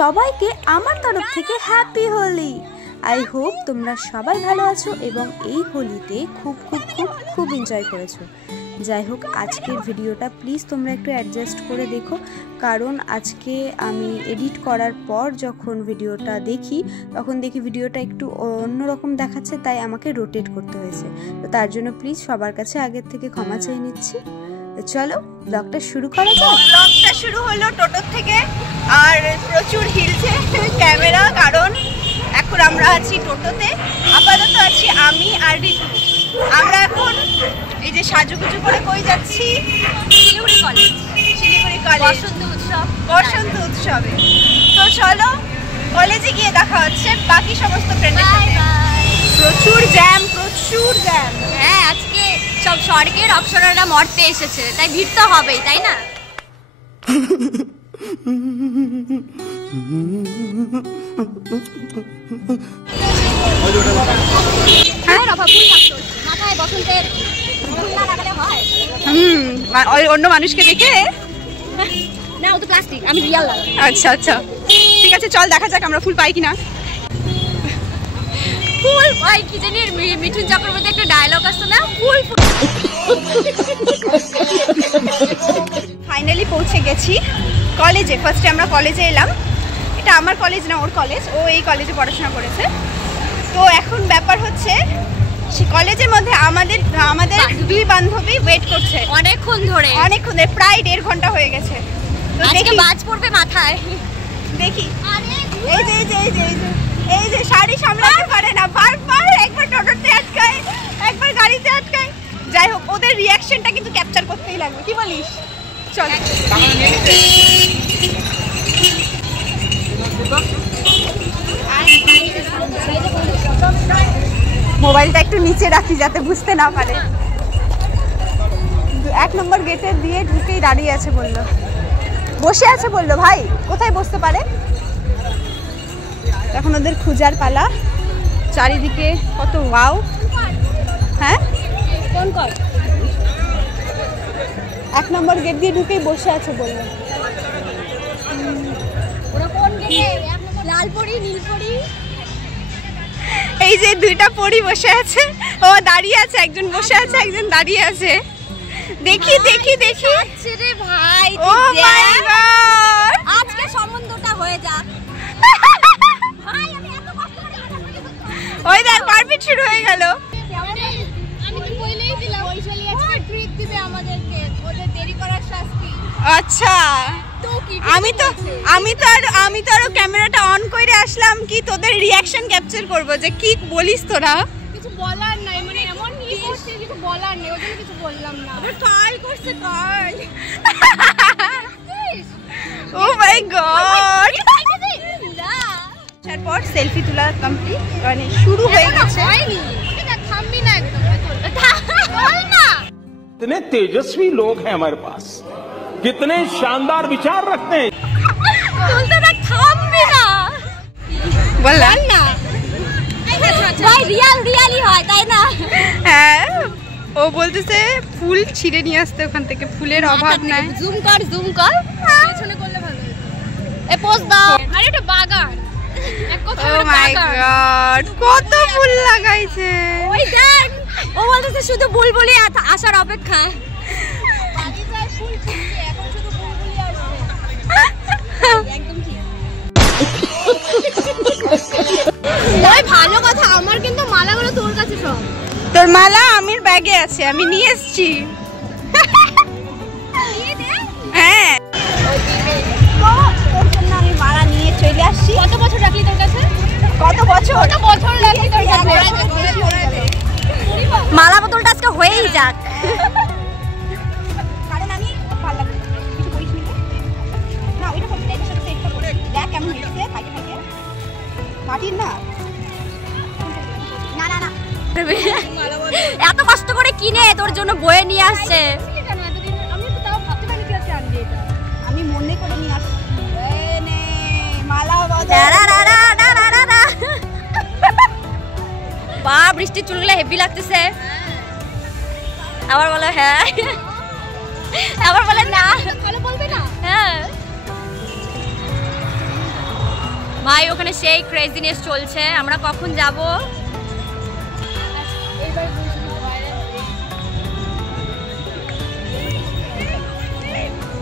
সবাইকে আমার তরফ থেকে হ্যাপি হোলি। আই হোপ তোমরা সবাই ভালো আছো এবং এই হোলিতে খুব খুব খুব খুব এনজয় করেছো। যাই হোক, আজকের ভিডিওটা প্লিজ তোমরা একটু অ্যাডজাস্ট করে দেখো, কারণ আজকে আমি এডিট করার পর যখন ভিডিওটা দেখি তখন দেখি ভিডিওটা একটু অন্যরকম দেখাচ্ছে, তাই আমাকে রোটেট করতে হয়েছে। তো তার জন্য প্লিজ সবার কাছে আগের থেকে ক্ষমা চেয়ে নিচ্ছি। চলো ব্লগটা শুরু করা যাক। ব্লগটা শুরু হলো টোটোর থেকে, আর প্রচুর হিলছে ক্যামেরা, কারণ এখন আমরা আছি টোটোতে। আপাতত আছি আমি আর ঋতু। আমরা এখন এই যে সাজুগুজু করে কই যাচ্ছি? শিলিগুড়ি কলেজ। শিলিগুড়ি কলেজ বসন্ত উৎসবে। তো চলো কলেজে গিয়ে দেখা হচ্ছে বাকি সমস্ত ফ্রেন্ডের সাথে। প্রচুর জ্যাম, প্রচুর জ্যাম। হ্যাঁ, আজকে সব স্বর্গের অপ্সরারা মরতে এসেছে, তাই ভিড় তো হবেই, তাই না? অন্য মানুষকে দেখে না, ও তো প্লাস্টিক, আমি রিয়াল লাগাই। আচ্ছা আচ্ছা, ঠিক আছে, চল দেখা যাক আমরা ফুল পাই কিনা। ফুল পাই কি জানি, মিঠুন চক্রবর্তী একটা ডায়লগ আসতো না, ফুল। ফাইনালি পৌঁছে গেছি কলেজে। ফার্স্টে আমরা কলেজে এলাম। এটা আমার কলেজ না, ওর কলেজ। ও এই কলেজে পড়াশোনা করেছে। তো এখন ব্যাপার হচ্ছে কলেজের মধ্যে আমাদের দুই বান্ধবী ওয়েট করছে অনেকক্ষণ ধরে, প্রায় 1.5 ঘন্টা হয়ে গেছে। তো আজকে বাজ পড়বে মাথায়। দেখি এই যে শাড়ি সামলাতে পারে না, বারবার একবার টোটোতে আটকায়, একবার গাড়িতে আটকায়। যাই হোক, ওদের রিয়াকশনটা কিন্তু ক্যাপচার করতেই লাগবে। কি বলিস? চল। মোবাইলটা একটু নিচে রাখি যাতে বুঝতে না পারে। 1 নম্বর গেটে দিয়ে ঢুকেই দাঁড়িয়ে আছে, বললো বসে আছে, বললো ভাই কোথায় বসতে পারে। এখন ওদের খুঁজার পালা। চারিদিকে কত ওয়াও। হ্যাঁ, কোন কল? 1 নম্বর গেট দিয়ে ঢুকেই বসে আছে, বললো। ওরা কোন গেটে? লালপরি, নীলপরি। এই যে 2টা পরি বসে আছে, ও দাঁড়িয়ে আছে, একজন বসে আছে, একজন দাঁড়িয়ে আছে। দেখি রে ভাই, ও মাই গড, আজকে সম্বন্ধটা হয়ে যাক। ভাই আমি এত কষ্ট করে ওই দেখ মারপিট শুরু হয়ে গেল। আমি তো বলেই দিলাম বৈশালী আজকে ট্রিট দিবে আমাদেরকে, ওদের দেরি করার শাস্তি। আচ্ছা, তো কি আমি তো আরো ক্যামেরাটা অন করে আসলাম কি তোদের রিয়াকশন ক্যাপচার করব, যে কি বলিস তোরা। কিছু বলার নাই, মানে এমন কি করছে, কিছু বলার নেই, ওদের কিছু বললাম না। আবার কাল করছে কাল। ও মাই গড। তারপর সেলফি তোলা কমপ্লিট, মানে শুরু হয়ে গেছে। এটা থামবি না একদম, বল না। कितने तेजस्वी लोग हैं हमारे पास, कितने शानदार विचार रखते हैं। তুলতে না, থামবি না, বল না। ভাই রিয়ালি হয়, তাই না? হ্যাঁ, ও বলতেছে ফুল ছিঁড়ে নিয়ে আসতে ওখান থেকে, ফুলের অভাব নাই। জুম কর পেছনে করলে ভালো হতো। এ পোজ দাও। আরে এটা বাগান, এক কথা ও মাই গড, কত ফুল লাগাইছে। ওই দেখ, ও বলতেছে শুধু বুলবুলি আসার অপেক্ষা। ফুল ছিঁড়ছে, এখন শুধু বুলবুলি আসবে। একদম ঠিক। ওই ভালো কথা, আমার কিন্তু মালাগুলো তোর কাছে সব। তোর মালা আমির ব্যাগে আছে, আমি নিয়ে এসেছি। হ্যাঁ, তোর জন্য আমি মালা নিয়ে চলে আসছি। কত বছর রাখলি তোর কাছে? কত বছর রাখলি তোর কাছে? মালা বদলটা আজকে হয়েই যাক। কারণ আমি ভালো লাগছে, কিছু বলিস নি না। ওইটা করতে এর সাথে সেটটা করে দেখ কেমন হয়েছে, থাকে মাটির না। এত কষ্ট করে কিনে তোর জন্য বয়ে নিয়ে আসছে। আমি মনে করে নিয়ে আসছি। মালা বা বৃষ্টির চুলগুলো হেভি লাগতেছে। আবার বলো হ্যাঁ, আবার বলে না, বলবে না। হ্যাঁ এখানে সেই ক্রেজিনেস চলছে। আমরা কখন যাব?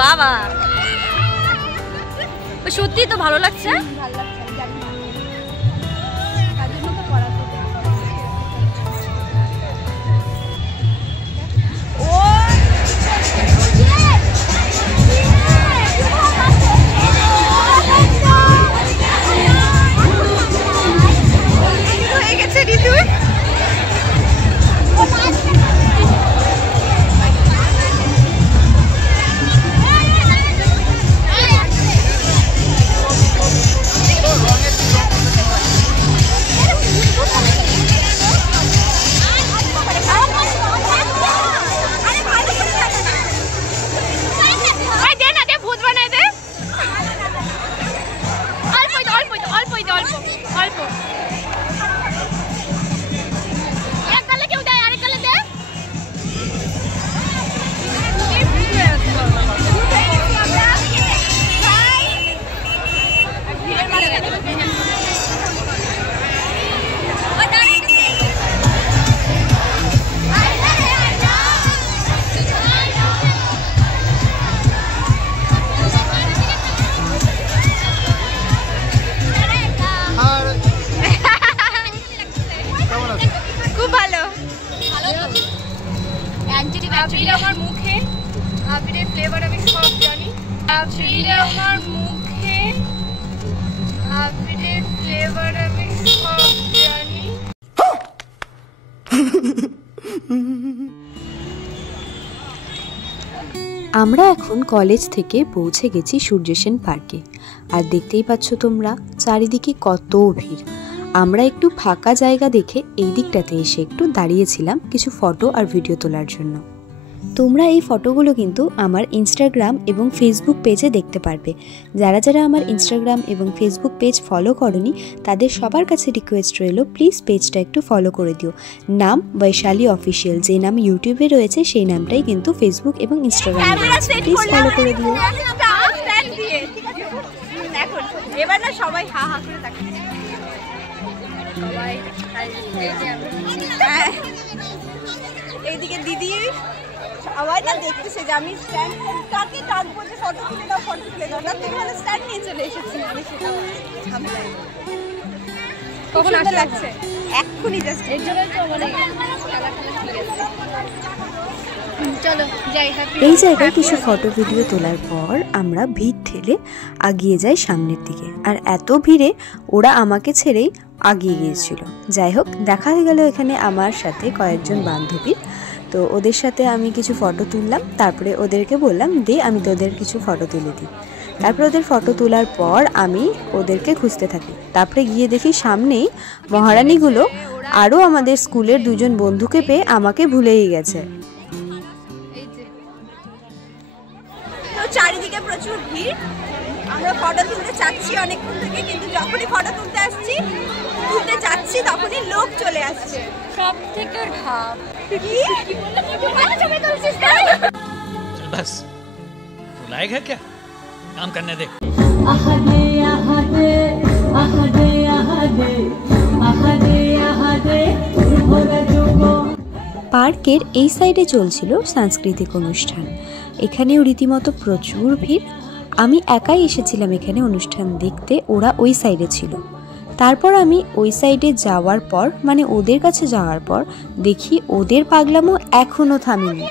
বাবা সত্যি তো ভালো লাগছে। আমার মুখে আবিরের ফ্লেভার আমি সব জানি। আমার মুখে আবিরের ফ্লেভার আমি সব জানি। আমরা এখন কলেজ থেকে পৌঁছে গেছি সূর্যসেন পার্কে। আর দেখতেই পাচ্ছ তোমরা চারিদিকে কত ভিড়। আমরা একটু ফাঁকা জায়গা দেখে এই দিকটাতে এসে একটু দাঁড়িয়েছিলাম কিছু ফটো আর ভিডিও তোলার জন্য। তোমরা এই ফটোগুলো কিন্তু আমার ইনস্টাগ্রাম এবং ফেসবুক পেজে দেখতে পারবে। যারা যারা আমার ইনস্টাগ্রাম এবং ফেসবুক পেজ ফলো করনি তাদের সবার কাছে রিকোয়েস্ট রইল, প্লিজ পেজটা একটু ফলো করে দিও। নাম বৈশালী অফিসিয়াল, যে নাম ইউটিউবে রয়েছে সেই নামটাই কিন্তু ফেসবুক এবং ইনস্টাগ্রামে রয়েছে, প্লিজ ফলো করে দিও। এবার না সবাই হা হা করে তাকাচ্ছে, সবাই এইদিকে দিদি সবাই না দেখতেছে যে আমি স্ট্যান্ড কাকে টানবো যে ফটো তুলে দাও ফটো তুলে দাও, না তুমি ভালো স্ট্যান্ড নিয়ে চলে এসেছি। মানে সেটা ঝামেলা কখন আসতে লাগছে এক্ষুনি জাস্ট এর জন্য তো মানে চলো যাই। এই জায়গায় কিছু ফটো ভিডিও তোলার পর আমরা ভিড় ঠেলে আগিয়ে যাই সামনের দিকে। আর এত ভিড়ে ওরা আমাকে ছেড়েই আগিয়ে গিয়েছিল। যাই হোক, দেখা গেল এখানে আমার সাথে কয়েকজন বান্ধবী, তো ওদের সাথে আমি কিছু ফটো তুললাম। তারপরে ওদেরকে বললাম দে আমি তোদের কিছু ফটো তুলে দিই। তারপরে ওদের ফটো তোলার পর আমি ওদেরকে খুঁজতে থাকি। তারপরে গিয়ে দেখি সামনেই মহারানীগুলো আরও আমাদের স্কুলের দুজন বন্ধুকে পেয়ে আমাকে ভুলেই গেছে। তো চারিদিকে প্রচুর ভিড়, আমরা ফটো তুলতে চাচ্ছি অনেকক্ষণ থেকে, কিন্তু যখনই ফটো তুলতে চাচ্ছি তখনই লোক চলে আসছে। সব থেকে ঢাপ बस तू लायक है क्या काम करने दे। পার্কের এই সাইডে চলছিল সাংস্কৃতিক অনুষ্ঠান। এখানেও রীতিমতো প্রচুর ভিড়। আমি একাই এসেছিলাম এখানে অনুষ্ঠান দেখতে, ওরা ওই সাইডে ছিল। তারপর আমি ওই সাইডে যাওয়ার পর মানে ওদের কাছে যাওয়ার পর দেখি ওদের পাগলামো এখনো থামেনি।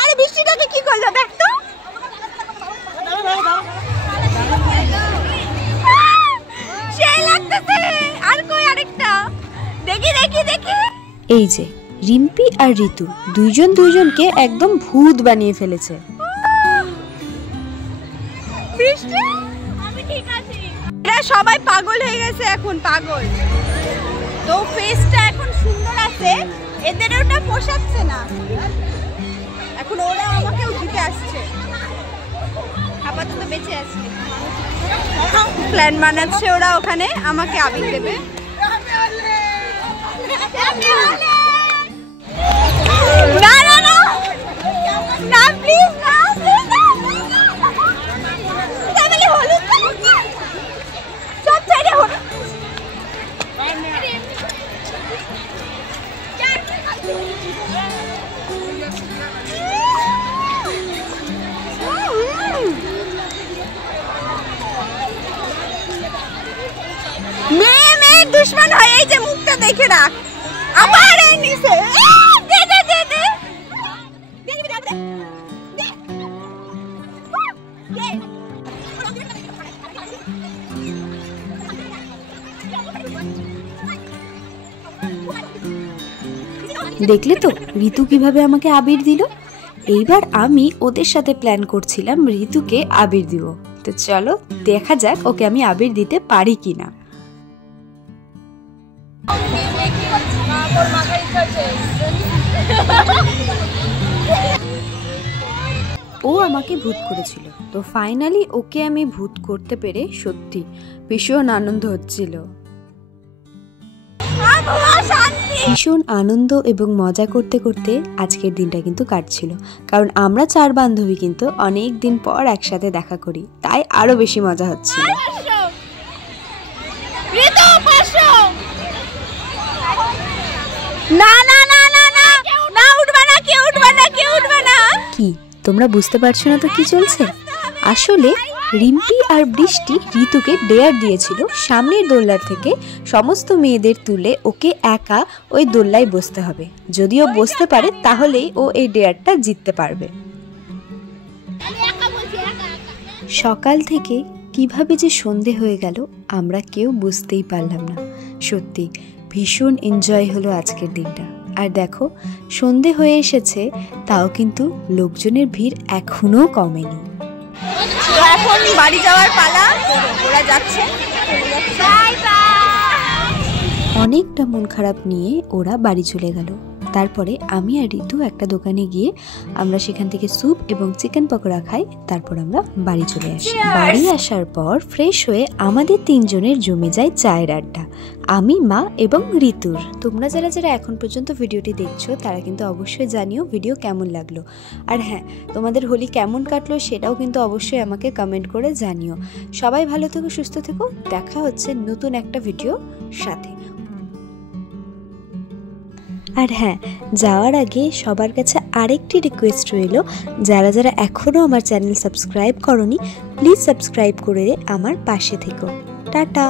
আরে বৃষ্টিটাকে কি করলো দেখ তো, সেই লাগতেছে। আর কই আরেকটা দেখি দেখি দেখি। এই যে রিম্পি আর ঋতু দুইজনকে একদম ভূত বানিয়ে ফেলেছে। বৃষ্টি আমি ঠিক আছি। এরা সবাই পাগল হয়ে গেছে এখন, পাগল। তো ফেসটা এখন সুন্দর আছে, এদের ওটা পোষাচ্ছে না। এখন ওরা আমাকেও দিতে আসছে, আপাতত বেঁচে আছে। প্ল্যান বানাচ্ছে ওরা, ওখানে আমাকে আবির দেবে। না না না না প্লিজ না, হলুদ সব সাইডে হলুদ। মেয়ে দুশ্মন হয়, এই যে মুখটা দেখে রাখ। আবার এই নিচে দে দে দে দে দেখলে তো ঋতু কিভাবে আমাকে আবির দিল। এইবার আমি ওদের সাথে প্ল্যান করছিলাম ঋতুকে আবির দিব। তো চলো দেখা যাক ওকে আমি আবির দিতে পারি কিনা। ও আমাকে ভূত করেছিল, তো ফাইনালি ওকে আমি ভূত করতে পেরে সত্যি ভীষণ আনন্দ হচ্ছিল। ভীষণ আনন্দ এবং মজা করতে করতে আজকের দিনটা কিন্তু কাটছিল, কারণ আমরা 4 বান্ধবী কিন্তু অনেক দিন পর একসাথে দেখা করি, তাই আরো বেশি মজা হচ্ছিল। না না না না না না, উঠবে না, কেউ উঠবে না, কেউ উঠবে না। কি তোমরা বুঝতে পারছো না তো কি চলছে? আসলে রিম্পি আর বৃষ্টি ঋতুকে ডেয়ার দিয়েছিল সামনের দোলনার থেকে সমস্ত মেয়েদের তুলে ওকে একা ওই দোলনায় বসতে হবে। যদিও বসতে পারে তাহলেই ও এই ডেয়ারটা জিততে পারবে। সকাল থেকে কিভাবে যে সন্ধে হয়ে গেল আমরা কেউ বুঝতেই পারলাম না। সত্যি ভীষণ এনজয় হলো আজকের দিনটা। আর দেখো সন্ধে হয়ে এসেছে, তাও কিন্তু লোকজনের ভিড় এখনো কমেনি। তো এখন বাড়ি যাওয়ার পালা, ওরা যাচ্ছে। অনেকটা মন খারাপ নিয়ে ওরা বাড়ি চলে গেল। তারপরে আমি আর ঋতু একটা দোকানে গিয়ে আমরা সেখান থেকে স্যুপ এবং চিকেন পকোড়া খাই। তারপর আমরা বাড়ি চলে আসি। বাড়ি আসার পর ফ্রেশ হয়ে আমাদের 3 জনের জমে যায় চায়ের আড্ডা, আমি, মা এবং ঋতুর। তোমরা যারা যারা এখন পর্যন্ত ভিডিওটি দেখছো তারা কিন্তু অবশ্যই জানিও ভিডিও কেমন লাগলো। আর হ্যাঁ, তোমাদের হোলি কেমন কাটলো সেটাও কিন্তু অবশ্যই আমাকে কমেন্ট করে জানিও। সবাই ভালো থেকো, সুস্থ থেকো, দেখা হচ্ছে নতুন একটা ভিডিওর সাথে। আর হ্যাঁ, যাওয়ার আগে সবার কাছে আরেকটি রিকোয়েস্ট রইল, যারা যারা এখনও আমার চ্যানেল সাবস্ক্রাইব করোনি প্লিজ সাবস্ক্রাইব করে আমার পাশে থেকো। টাটা।